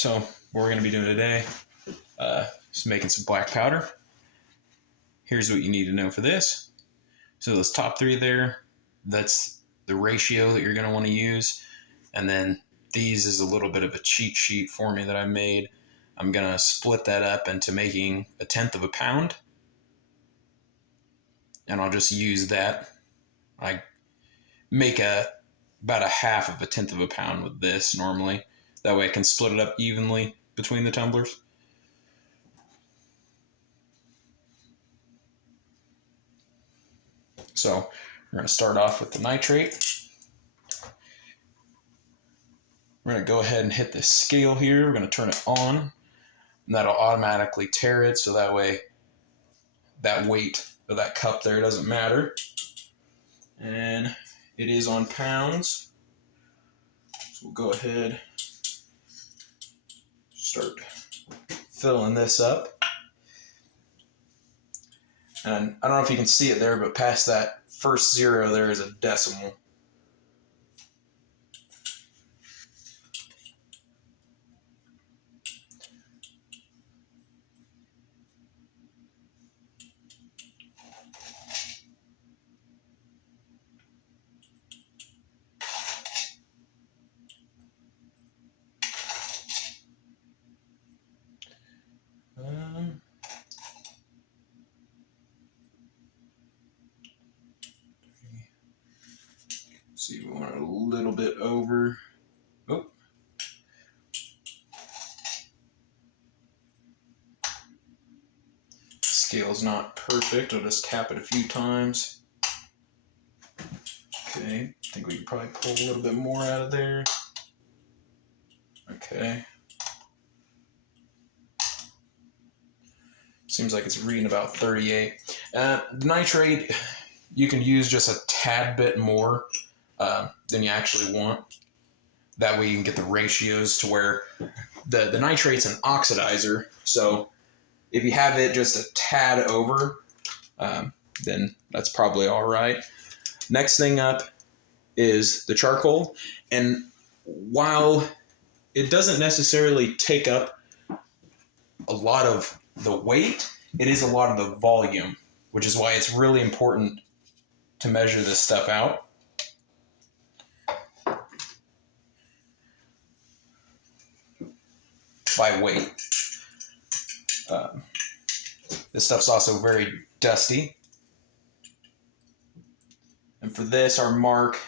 So what we're going to be doing today is making some black powder. Here's what you need to know for this. So those top three there, that's the ratio that you're going to want to use. And then these is a little bit of a cheat sheet for me that I made. I'm going to split that up into making 1/10 of a pound. And I'll just use that. I make about 1/2 of 1/10 of a pound with this normally. That way I can split it up evenly between the tumblers. So we're going to start off with the nitrate. We're going to go ahead and hit this scale here. We're going to turn it on. And that'll automatically tare it, so that way that weight of that cup there doesn't matter. And it is on pounds. So we'll go ahead, start filling this up. And I don't know if you can see it there, but past that first 0 there is a decimal. See, we want it a little bit over. Oh. Scale's not perfect. I'll just tap it a few times. Okay, I think we can probably pull a little bit more out of there. Okay. Seems like it's reading about 38. The nitrate, you can use just a tad bit more than you actually want. That way you can get the ratios to where the nitrate's an oxidizer. So if you have it just a tad over, then that's probably all right. Next thing up is the charcoal. And while it doesn't necessarily take up a lot of the weight, it is a lot of the volume, which is why it's really important to measure this stuff out. By weight. This stuff's also very dusty. And for this, our mark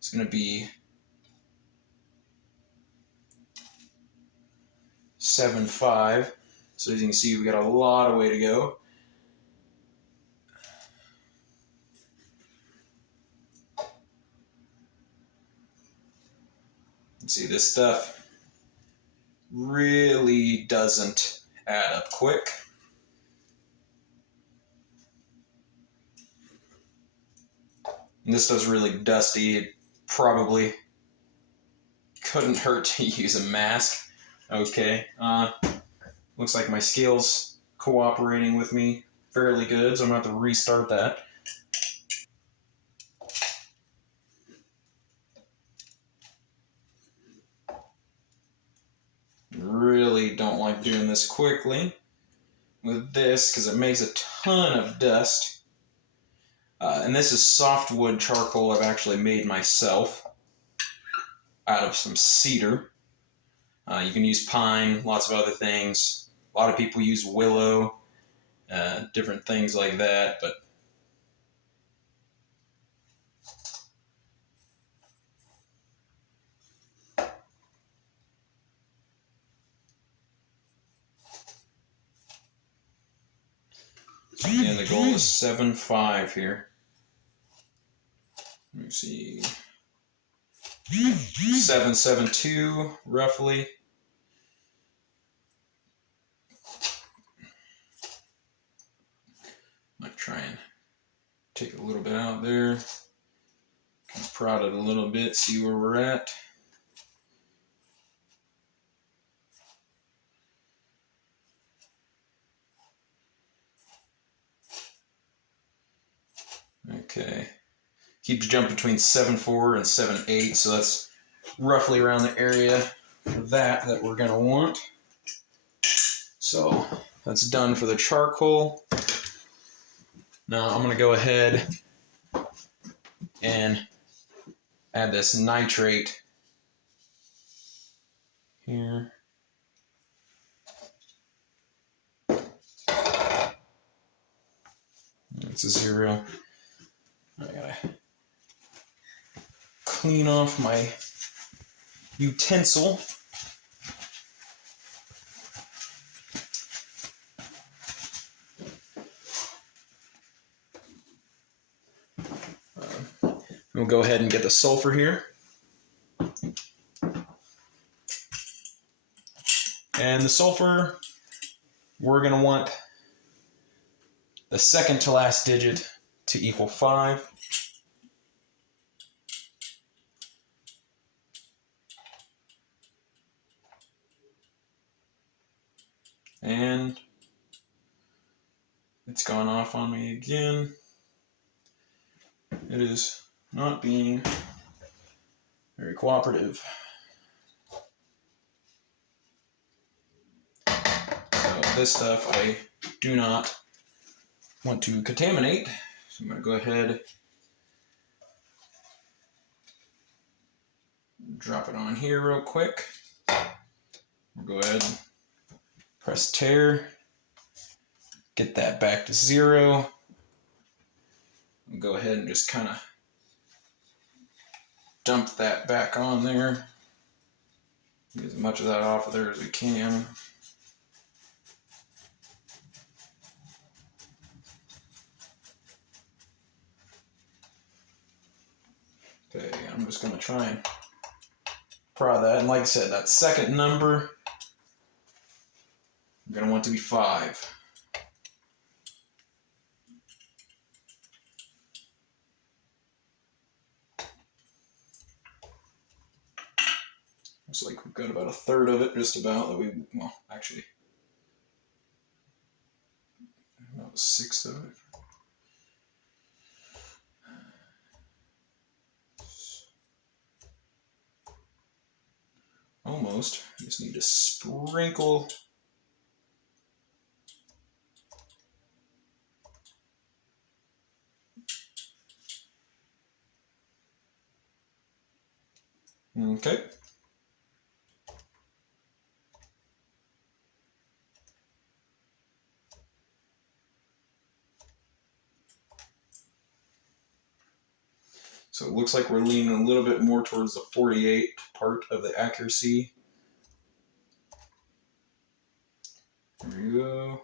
is going to be 7.5. So as you can see, we got a lot of way to go. See, this stuff really doesn't add up quick. And this stuff's really dusty. It probably couldn't hurt to use a mask. Okay, looks like my scale's cooperating with me fairly good, so I'm going to have to restart that. Really don't like doing this quickly with this because it makes a ton of dust. And this is softwood charcoal I've actually made myself out of some cedar. You can use pine, lots of other things. A lot of people use willow, different things like that, but again, the goal is 7.5 here. Let me see. 7.72 roughly. Might try and take a little bit out there. Kind of prod it a little bit, see where we're at. Okay. Keeps jump between 7.4 and 7.8, so that's roughly around the area for that we're going to want. So that's done for the charcoal. Now I'm going to go ahead and add this nitrate here. It's a 0. I gotta clean off my utensil. We'll go ahead and get the sulfur here. And the sulfur, we're going to want the second to last digit to equal 5. And it's gone off on me again. It is not being very cooperative. So this stuff I do not want to contaminate. So I'm going to go ahead, drop it on here real quick. We'll go ahead and press tear, get that back to 0. Go ahead and just kind of dump that back on there. Get as much of that off of there as we can. Okay, I'm just going to try and pry that. And like I said, that second number, I'm going to want to be 5. Looks like we've got about 1/3 of it, just about, that we, well, actually, about 1/6 of it. Almost. Just need to sprinkle. Okay. So it looks like we're leaning a little bit more towards the 48 part of the accuracy. There we go.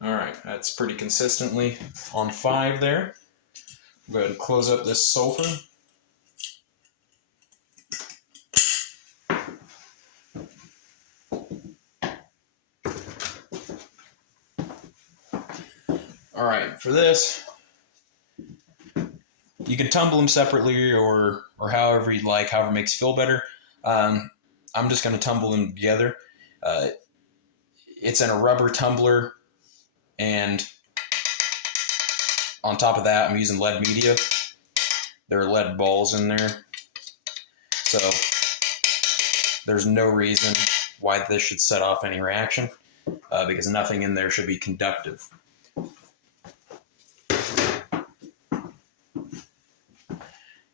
All right, that's pretty consistently on 5 there. Go ahead and close up this sulfur. All right, for this, you can tumble them separately or however you'd like, however makes you feel better. I'm just going to tumble them together. It's in a rubber tumbler, and on top of that, I'm using lead media. There are lead balls in there. So there's no reason why this should set off any reaction, because nothing in there should be conductive.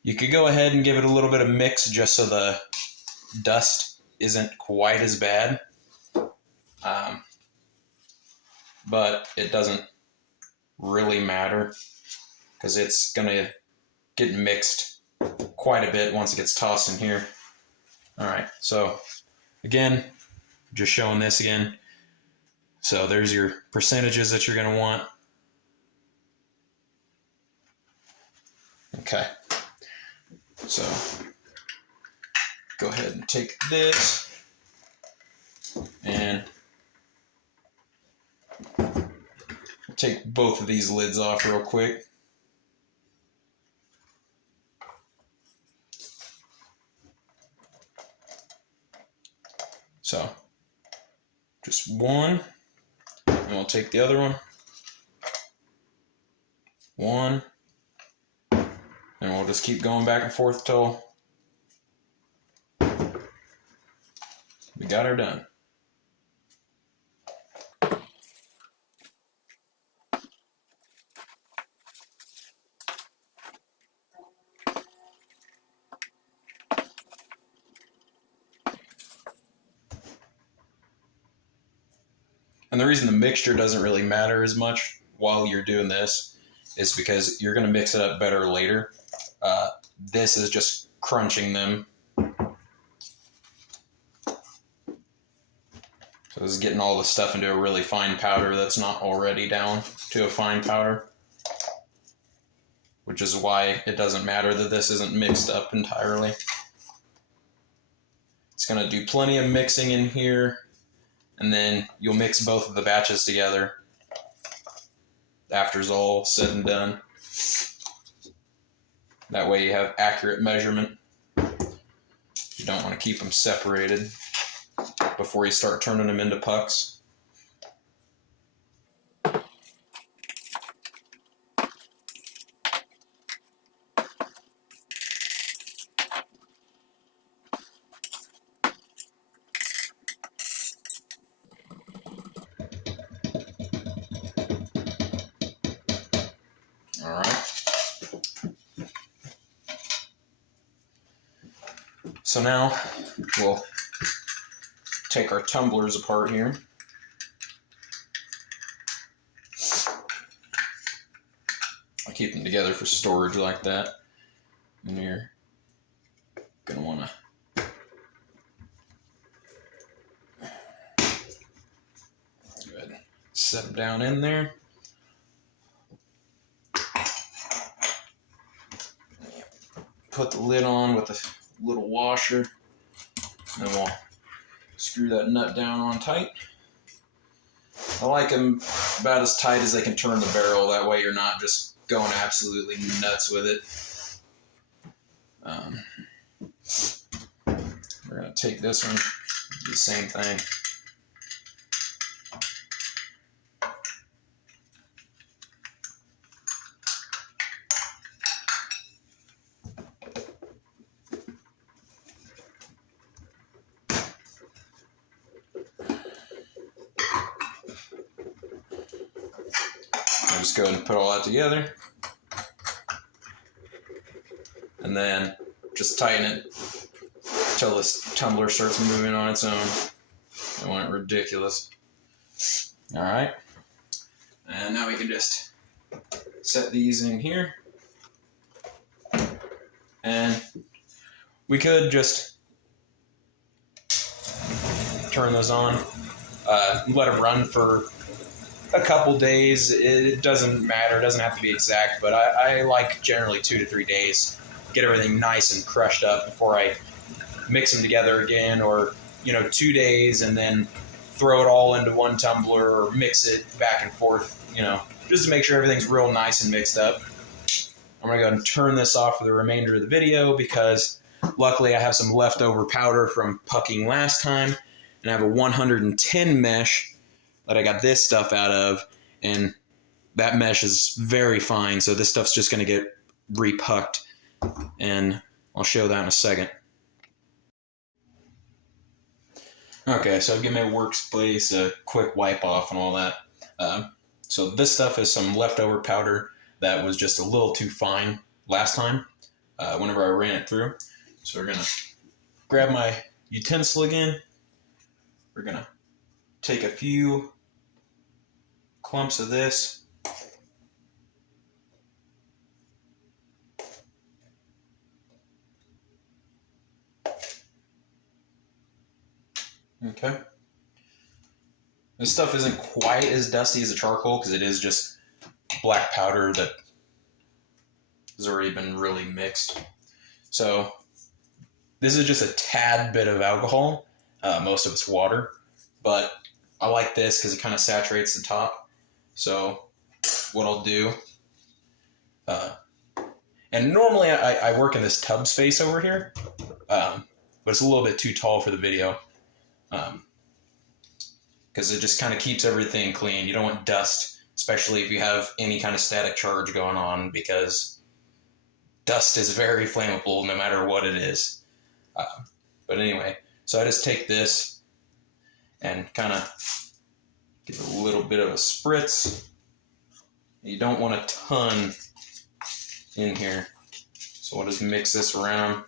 You could go ahead and give it a little bit of mix just so the dust isn't quite as bad. But it doesn't really matter because it's going to get mixed quite a bit once it gets tossed in here. All right, so again, just showing this again. So there's your percentages that you're going to want. Okay. So go ahead and take this and take both of these lids off real quick. So just one, and we'll take the other one. One. And we'll just keep going back and forth till we got her done. And the reason the mixture doesn't really matter as much while you're doing this is because you're going to mix it up better later. This is just crunching them. So this is getting all the stuff into a really fine powder that's not already down to a fine powder. Which is why it doesn't matter that this isn't mixed up entirely. It's going to do plenty of mixing in here. And then you'll mix both of the batches together after it's all said and done. That way you have accurate measurement. You don't want to keep them separated before you start turning them into pucks. So now we'll take our tumblers apart here. I keep them together for storage like that. And you're going to want to go ahead and set them down in there. Put the lid on with the little washer, and we'll screw that nut down on tight. I like them about as tight as they can turn the barrel, that way you're not just going absolutely nuts with it. We're going to take this one, do the same thing. Just go ahead and put all that together, and then just tighten it until this tumbler starts moving on its own. I want it ridiculous. All right, and now we can just set these in here, and we could just turn those on, let them run for a couple days. It doesn't matter, it doesn't have to be exact, but I like generally 2 to 3 days, get everything nice and crushed up before I mix them together again, or 2 days and then throw it all into one tumbler or mix it back and forth, just to make sure everything's real nice and mixed up. I'm gonna go ahead and turn this off for the remainder of the video because luckily I have some leftover powder from pucking last time, and I have a 110 mesh that I got this stuff out of, and that mesh is very fine, so this stuff's just going to get repucked, and I'll show that in a second. Okay, so I've given my workspace a quick wipe off and all that. So this stuff is some leftover powder that was just a little too fine last time whenever I ran it through. So we're going to grab my utensil again. We're going to take a few clumps of this. Okay. This stuff isn't quite as dusty as the charcoal because it is just black powder that has already been really mixed. So this is just a tad bit of alcohol. Most of it's water, but I like this because it kind of saturates the top. So what I'll do, and normally I work in this tub space over here, but it's a little bit too tall for the video, because it just kind of keeps everything clean. You don't want dust, especially if you have any kind of static charge going on, because dust is very flammable no matter what it is. But anyway, so I just take this and kind of give a little bit of a spritz. You don't want a ton in here. So we'll just mix this around.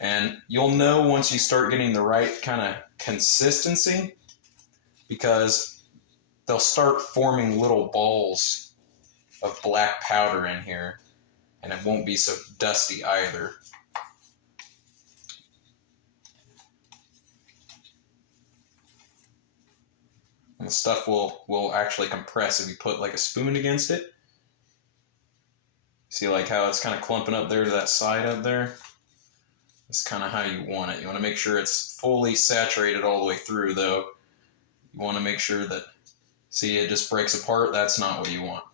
And you'll know once you start getting the right kind of consistency, because they'll start forming little balls of black powder in here, and it won't be so dusty either. And the stuff will actually compress if you put like a spoon against it. See like how it's kind of clumping up there to that side up there? That's kind of how you want it. You want to make sure it's fully saturated all the way through though. You want to make sure that, see, it just breaks apart. That's not what you want.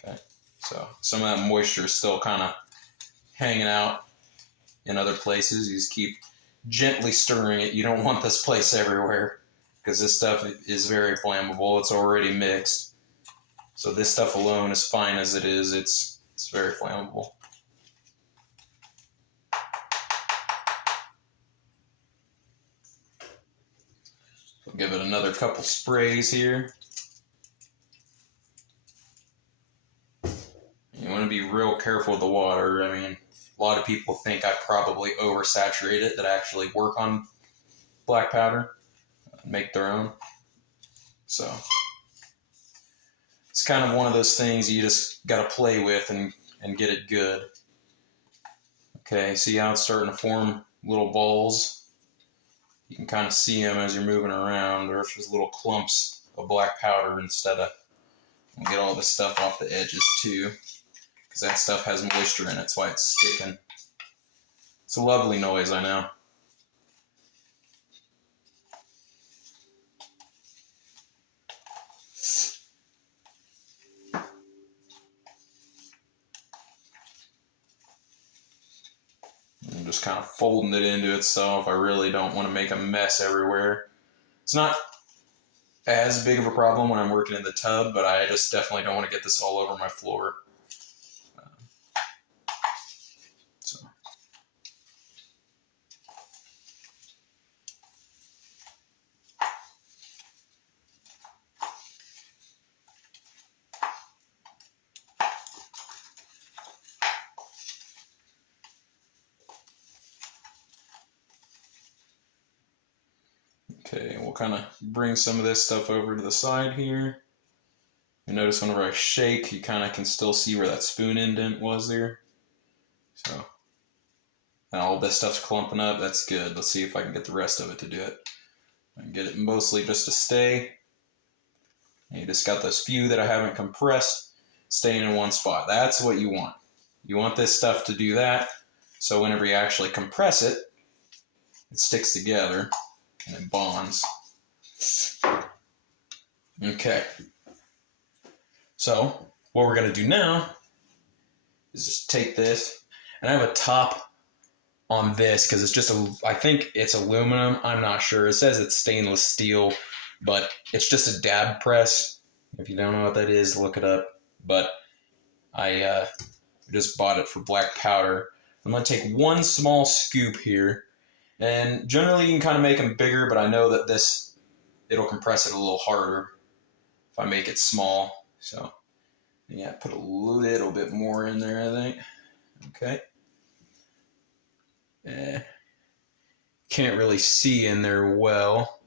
Okay, so some of that moisture is still kind of hanging out in other places. You just keep gently stirring it. You don't want this place everywhere, because this stuff is very flammable. It's already mixed. So this stuff alone, as fine as it is, it's very flammable. We'll give it another couple sprays here. You want to be real careful with the water. I mean, a lot of people think I probably oversaturate it, that I actually work on black powder, make their own. So it's kind of one of those things you just got to play with and get it good. Okay, see how it's starting to form little balls? You can kind of see them as you're moving around. They're just little clumps of black powder instead of, get all this stuff off the edges too, because that stuff has moisture in it. That's why it's sticking. It's a lovely noise, I know. I'm just kind of folding it into itself. I really don't want to make a mess everywhere. It's not as big of a problem when I'm working in the tub, but I just definitely don't want to get this all over my floor. Okay, we'll kind of bring some of this stuff over to the side here. You notice whenever I shake, you kind of can still see where that spoon indent was there. So, and all this stuff's clumping up. That's good. Let's see if I can get the rest of it to do it. I can get it mostly just to stay. And you just got those few that I haven't compressed staying in one spot. That's what you want. You want this stuff to do that, so whenever you actually compress it, it sticks together and it bonds. Okay. So what we're going to do now is just take this, and I have a top on this because it's just I think it's aluminum. I'm not sure. It says it's stainless steel, but it's just a dab press. If you don't know what that is, look it up. But I just bought it for black powder. I'm going to take one small scoop here. And generally you can kind of make them bigger, but I know that it'll compress it a little harder if I make it small. So yeah, put a little bit more in there, I think. Okay. Can't really see in there well,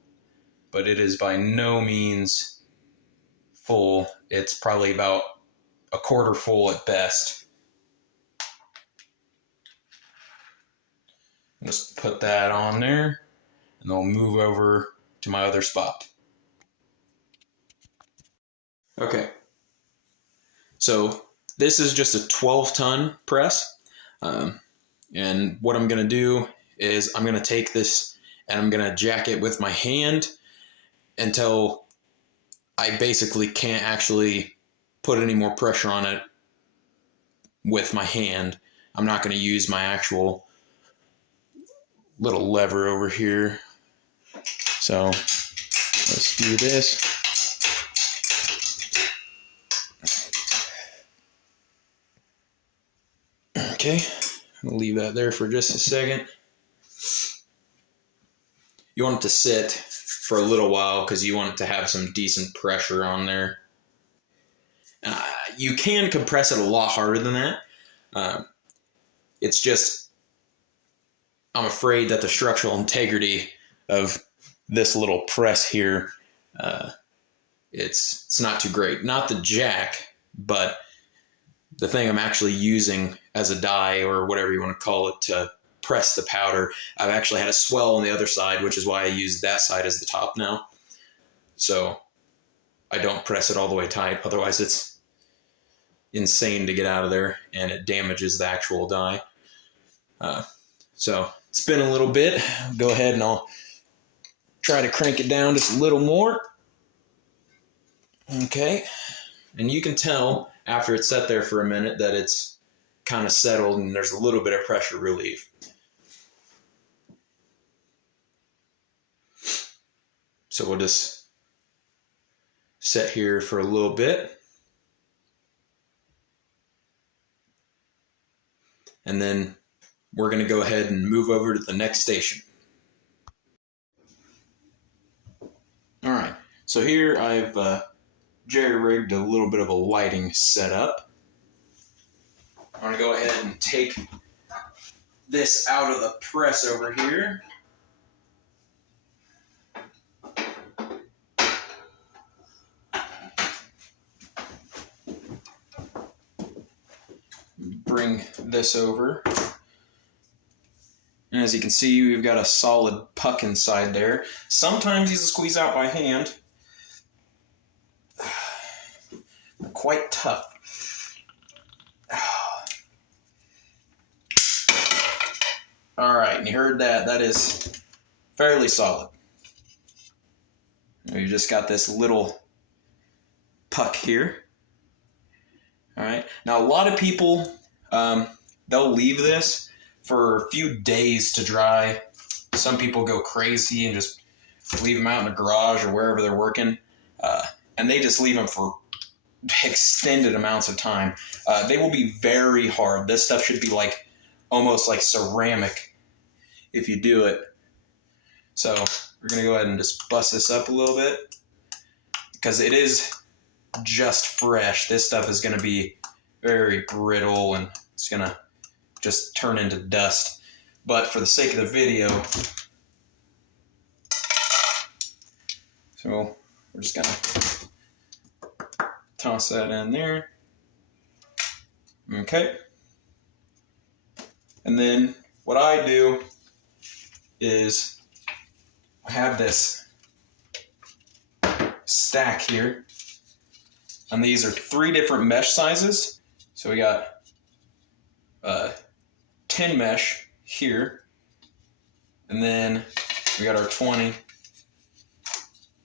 but it is by no means full. It's probably about a quarter full at best. Just put that on there, and then I'll move over to my other spot. Okay, so this is just a 12-ton press, and what I'm going to do is I'm going to take this and I'm going to jack it with my hand until I basically can't actually put any more pressure on it with my hand. I'm not going to use my actual little lever over here. So let's do this. Okay, I'll leave that there for just a second. you want it to sit for a little while because you want it to have some decent pressure on there. You can compress it a lot harder than that. It's just, I'm afraid that the structural integrity of this little press here, it's not too great. Not the jack, but the thing I'm actually using as a die, or whatever you want to call it, to press the powder. I've actually had a swell on the other side, which is why I use that side as the top now. So I don't press it all the way tight. Otherwise it's insane to get out of there, and it damages the actual die. So it's been a little bit. Go ahead and I'll try to crank it down just a little more. Okay. And you can tell after it's set there for a minute that it's kind of settled and there's a little bit of pressure relief. So we'll just sit here for a little bit. And then we're going to go ahead and move over to the next station. All right, so here I've jerry-rigged a little bit of a lighting setup. I'm going to go ahead and take this out of the press over here. Bring this over. And as you can see, we've got a solid puck inside there. Sometimes these will squeeze out by hand. They're quite tough. All right, and you heard that. That is fairly solid. We've just got this little puck here. All right. Now, a lot of people, they'll leave this for a few days to dry. Some people go crazy and just leave them out in the garage or wherever they're working. And they just leave them for extended amounts of time. They will be very hard. This stuff should be like almost like ceramic if you do it. So we're going to go ahead and just bust this up a little bit because it is just fresh. This stuff is going to be very brittle and it's going to just turn into dust. But for the sake of the video, so we're just going to toss that in there. Okay. And then what I do is I have this stack here, and these are 3 different mesh sizes. So we got 10 mesh here, and then we got our 20,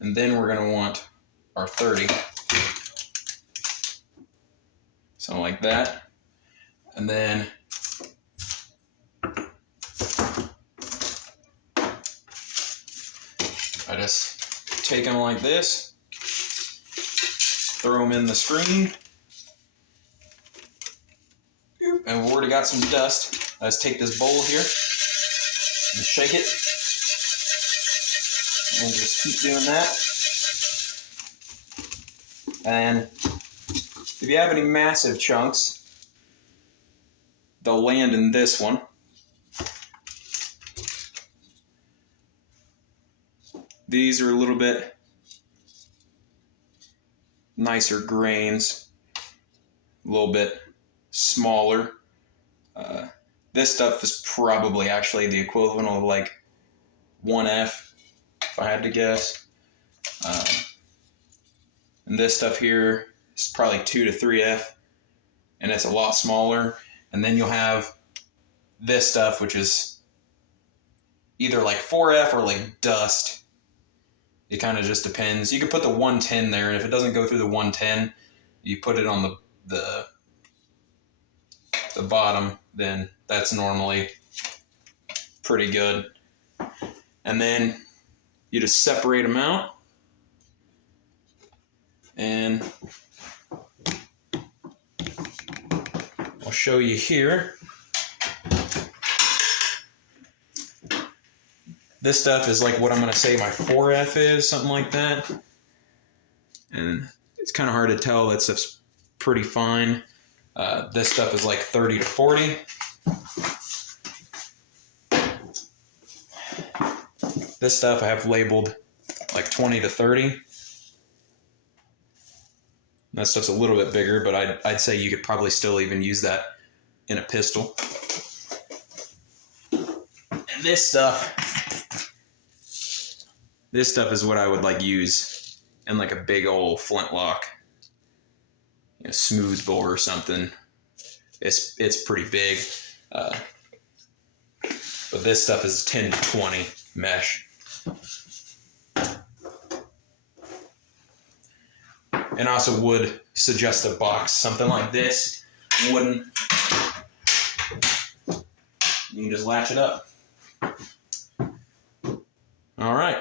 and then we're going to want our 30. Something like that. And then I just take them like this, throw them in the screen, and we've already got some dust. Let's take this bowl here and shake it, and just keep doing that. And if you have any massive chunks, they'll land in this one. These are a little bit nicer grains, a little bit smaller. This stuff is probably actually the equivalent of like 1F, if I had to guess. And this stuff here is probably 2 to 3F, and it's a lot smaller. And then you'll have this stuff, which is either like 4F or like dust. It kind of just depends. You could put the 110 there, and if it doesn't go through the 110, you put it on the bottom, then that's normally pretty good. And then you just separate them out, and I'll show you here. This stuff is like what I'm going to say my 4F is, something like that. And it's kind of hard to tell. That stuff's pretty fine. This stuff is like 30 to 40. This stuff I have labeled like 20 to 30. That stuff's a little bit bigger, but I'd say you could probably still even use that in a pistol. And this stuff is what I would like use in like a big old flintlock, you know, smooth bore or something. It's pretty big, but this stuff is 10 to 20 mesh. And I also would suggest a box, something like this, wooden. You can just latch it up. All right.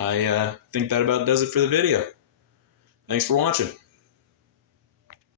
I think that about does it for the video. Thanks for watching.